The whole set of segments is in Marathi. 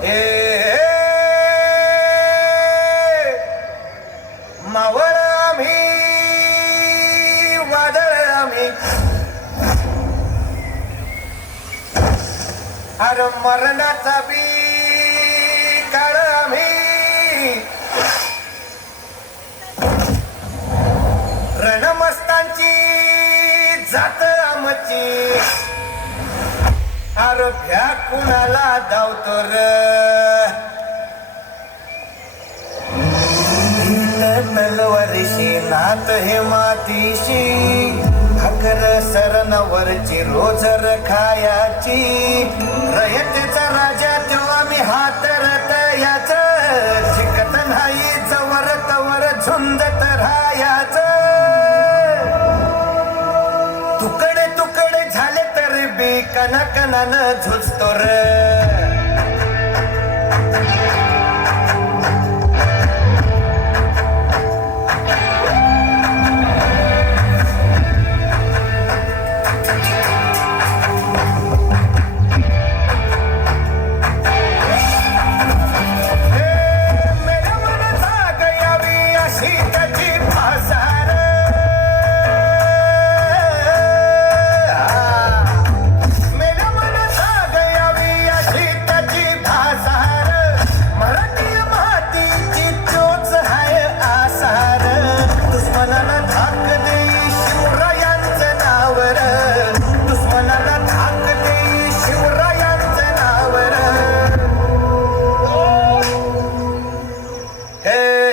ए मावळ आम्ही वादळ आम्ही अरे मरणाचा बी काळ आम्ही रणमस्तांची जात आमची अरे भ्या कुणाला धावतो र तलवारीशी नात हे मातीशी अकर सरनवरची रोजर खायाची रयतेचा राजा तो आम्ही हातरत याच शिकत नाही जवर तवर झुंजत राहायाच तुकडे तुकडे झाले तरी बी कणाकणानं झुजतो र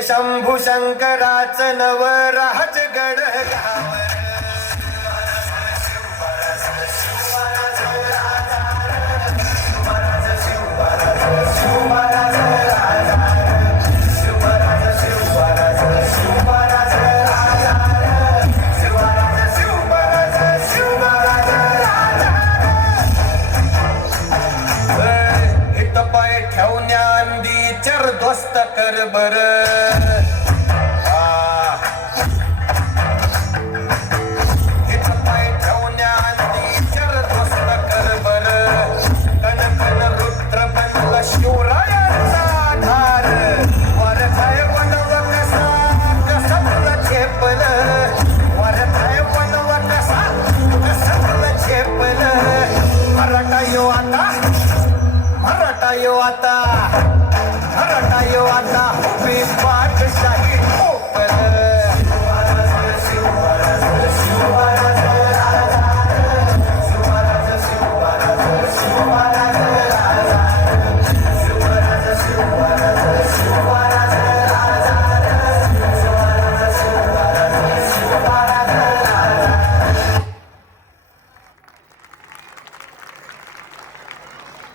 शंभू शंकराच नवराज गड ठेवण्यांदी चर दोस्त कर बर मराठा यो आता मी पाठशाही ठोकर